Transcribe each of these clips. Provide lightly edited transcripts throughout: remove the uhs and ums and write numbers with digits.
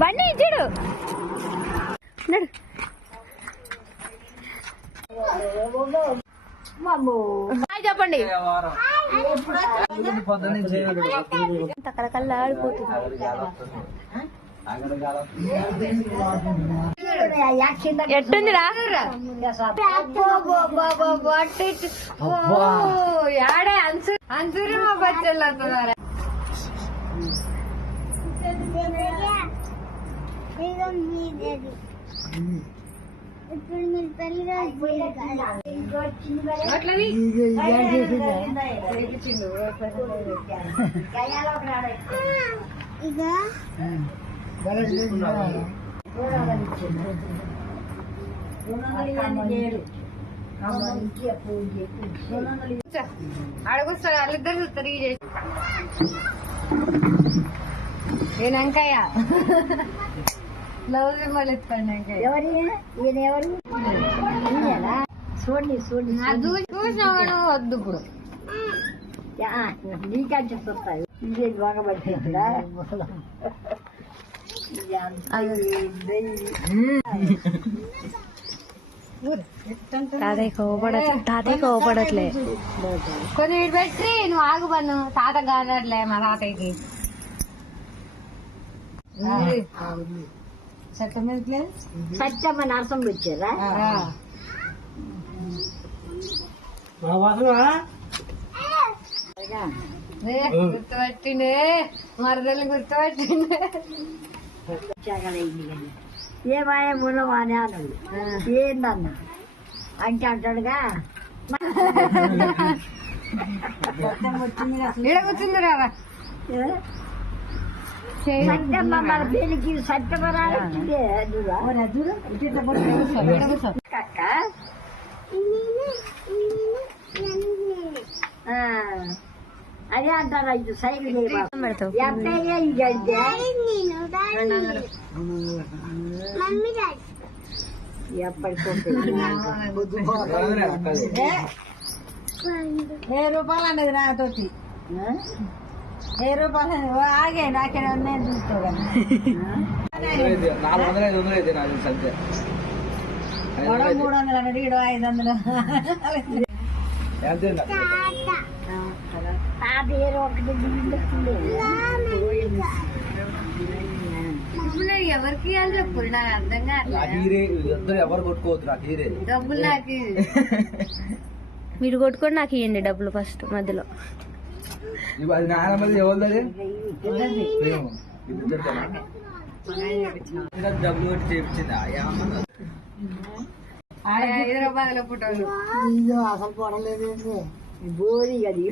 బండి చూడు చెప్పండి. తక్కల ఆడిపోతుంది. ఎట్టుందిరా యాడే అన్సూరి మా బచ్చలు అంటున్నారా? ఇప్పుడు మీరు పెళ్లి అడుగుస్తారు వాళ్ళిద్దరు చూస్తారు. ఏనంకాయ బ్లౌజ్ ఇవ్వాలి ఇస్తాను. ఎవరి ఈయన ఎవరు చూడండి చూడండి చూసినావాడు వద్దు. ఇప్పుడు నీకంటే చెప్తాయి ఇదే బాగా పడుతుందా? తాతయ్య కోపడట్లే. కొన్ని పెట్టి నువ్వు ఆగు పన్ను. తాత కానట్లే మా తాతయ్యకి. సత్యమ్మ నరసం వచ్చారా? గుర్తుపట్టిండే మరదలు గుర్తుపట్టిండే. ఏమాయ మునమానే అన్నాడు. ఏందన్నా అంటే అంటాడుగా కూర్చుంది రాదా సత్యమ్మ మన పెళ్లికి సత్యమ్మ రావచ్చిందే కక్క. అదే అంటారా ఇది సైకిల్ ఎట్టయ్యా ఇది అంటే ఎప్పటికో ₹10 అనేది నాతోటి ₹10 ఆగే నాకే నేను చూస్తా. 300 అన్నాడు. 500 ఎవరికి చెప్పు. నాకు అర్థం కాదు. ఎవరు కొట్టుకోవద్దు. డబ్బులు నాకు మీరు కొట్టుకొని నాకు ఇవ్వండి డబ్బులు ఫస్ట్ మధ్యలో. డబ్బులు కొట్టి చేయించిందా? ₹5 పుట్టాలు అసలు పడలేదు బోరి అది.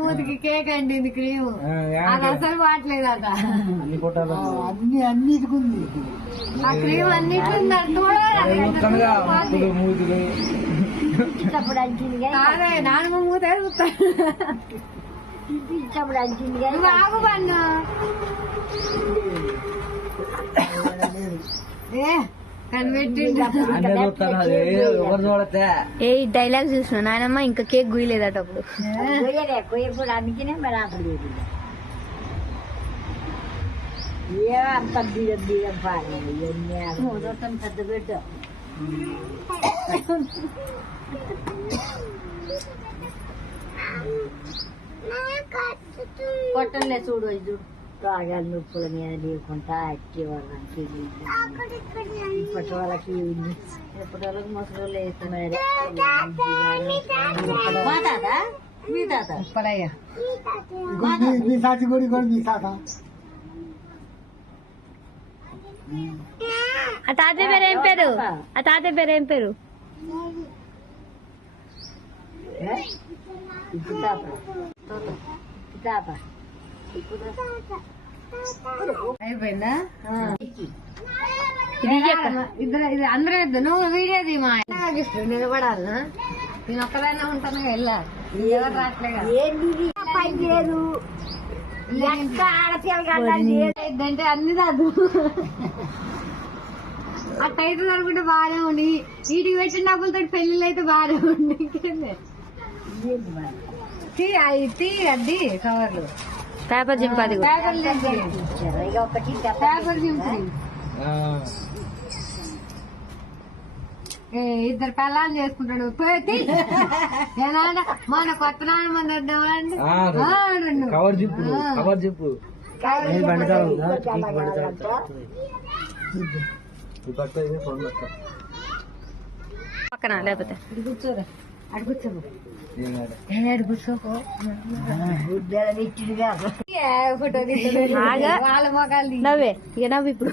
మూతికి కేక్ అండి క్రీమ్ అది అసలు వాడలేదట. అన్నిటికుంది ఆ క్రీమ్ అన్నిటి ఇష్టప్పుడు అంచిందిగా. అదే నాన్న మూత ఇష్టప్పుడు అంచిందిగా. బాగు పన్ను ఏ డైలాగ్ చూసిన నాయనమ్మ ఇంకా కేక్ గుయ్యలేదట అప్పుడు. కొయ్యప్పుడు అందుకనే మరి అప్పుడు ఏ అంత బియ్యం బియ్యం పాలు ఇవన్నీ పెద్ద పెట్టు. కొట్టంలే చూడు చూడు. రాగాలు నొప్పుల మీద లేకుండా అక్కేవాళ్ళకి ఇప్పటి వాళ్ళకి ఎప్పటి వాళ్ళకి ముసలు వేస్తున్నారు. మా తాత మీ తాత ఇప్పుడయ్యా మీ తాత గుడి కూడా మీ తాత. ఆ తాతయ్య పేరు ఏం పేరు? ఆ తాతయ్య పేరు ఏం పేరు? అయిపోయిందా? ఇద్దరు ఇది అందరూ ఇద్దు. నువ్వు వీడియోది మా నిలబడాలి. నేను ఒక్కదాన్నే ఉంటాను. వెళ్ళా ఎవరు రావట్లేదు. పనిచేయదు ఆడపిల్లలు అంటే అన్ని రాదు. అట్టయితే అనుకుంటే బాగానే ఉండి వీటికి పెట్టిన డబ్బులతో పెళ్లిళ్ళు అయితే బాగానే ఉండి అది కవర్లు పేపర్ జింపాది పేపర్ చింపి ఇద్దరు పిల్లలు చేసుకుంటాడు మన కొత్త నాన్న మంది వద్దామండి కవర్ చెప్పు పక్కన లేకపోతే కూర్చోరా అడు కూర్చోము ఫోటో వాళ్ళ మొఖాలు నవ్వే ఇక నవ్వు ఇప్పుడు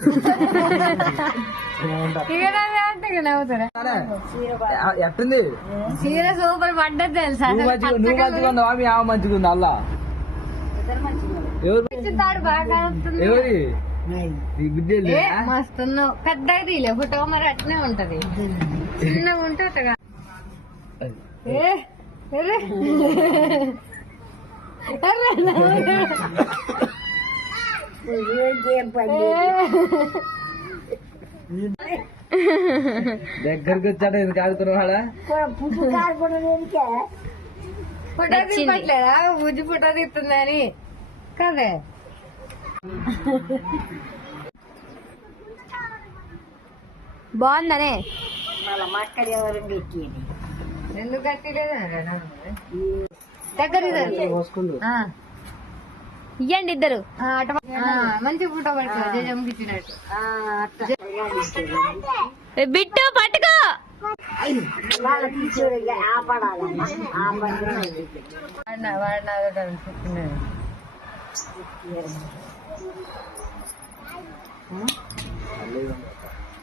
నవ్వుతారా ఎట్టుంది చీర సూపర్ పడ్డది తెలుసా నువ్వు మంచిగా ఉందా మీ ఆమె మంచిగా ఉంది అల్లా తాడు బాగా ఎవరి మస్తున్నావు పెద్దగా తీలే ఫోటో మరి అట్నే ఉంటది చిన్నగా ఉంటే అట్టగా దగ్గరకు వచ్చాడు ఎందుకు ఆడుతున్నావాడా ఫోటో తీపట్లేదా బుజ్జి ఫోటో తీస్తుందని కదే బాగుందనే మక్కలు ఎవరు పెట్టేది ఎందుకు కట్టలేదు దగ్గర ఇయ్యండి ఇద్దరు మంచి ఫోటో పడుతుంది జజమ్కి ఇచ్చినట్టు బిట్టు పట్టుకో వాళ్ళ తీసుకోడు ఆపడాలన్నా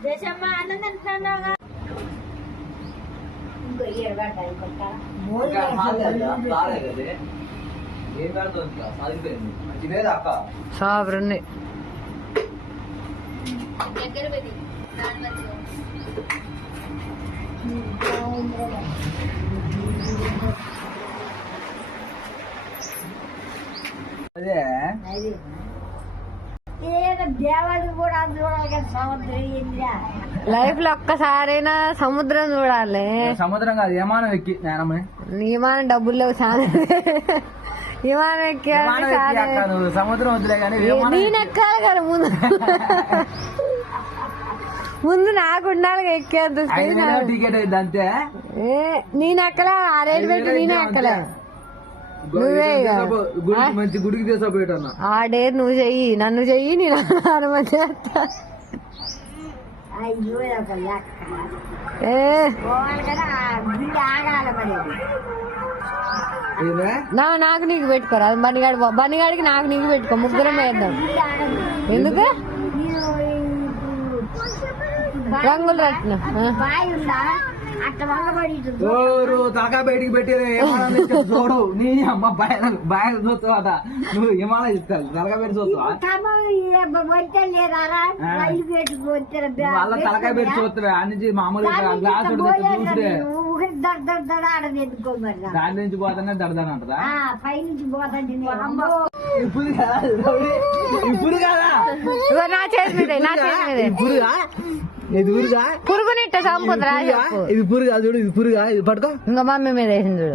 దేశమ్మా అన్నం తింటున్నాగా సాబరున్నాయి అదే దేవాలయం కూడా చూడాలి కదా సముద్రం ఏందిరా లైఫ్ లో ఒక్కసారైనా సముద్రం చూడాలి సముద్రం కాదు విమానం ఎక్కి నేనమ్మ విమానం డబ్బులు లేవు చాలా విమానం ఎక్కి సముద్రం వద్దులే కానీ నేను ఎక్కాలి కదా ముందు ముందు నాకు ఉండాలి ఎక్కేంత టికెట్ అయింది అంతే నేను ఎక్కలే ఆ రేటు పెట్టి నేనే ఎక్కలే నువ్వే మంచి గుడికి తీసుకుపోయేటన్నా ఆ డేర్ నువ్వు చెయ్యి నన్ను చెయ్యి నేను మధ్య అయ్యో ఒక లెక్క ఏ పోవాలి కదా బిల్లు ఆగాలి మరి నాకు నీకు పెట్టుకోరా అది బండిగాడికి నాకు నీకు పెట్టుకో ముగ్గురం వేద్దాం ఎందుకు రంగులు రట్న బాయ్ ఉందా అట్ట వంగబడి తలకా బయటికి పెట్టారు చూడు నీ అమ్మ బాయ్ చూస్తావట నువ్వు హిమాలయ ఇస్తావు తలకా పెట్టి చూస్తావా వాళ్ళ తలకాయ పెట్టి చూస్తావా అన్ని మామూలుగా గ్లాస్ చూస్తే దాని నుంచి పోతానే దడదాని అంటదా పై నుంచి పోతండి ఇప్పుడు ఇప్పుడు కదా నా చేతి మీద నా చేతి మీద ఇప్పుడుగా ఇది ఊరుగా పురుగునిట్ట సంపుద్రా ఇది పురుగా చూడు ఇది పురుగా ఇది పట్టుకో ఇంకా మమ్మీ మీద వేసింది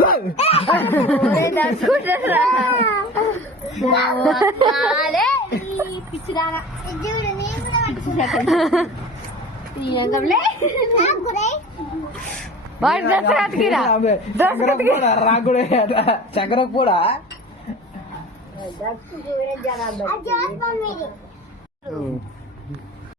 వాడు డ్రెస్ కతికిరా రాకుడే చక్కెర కూడా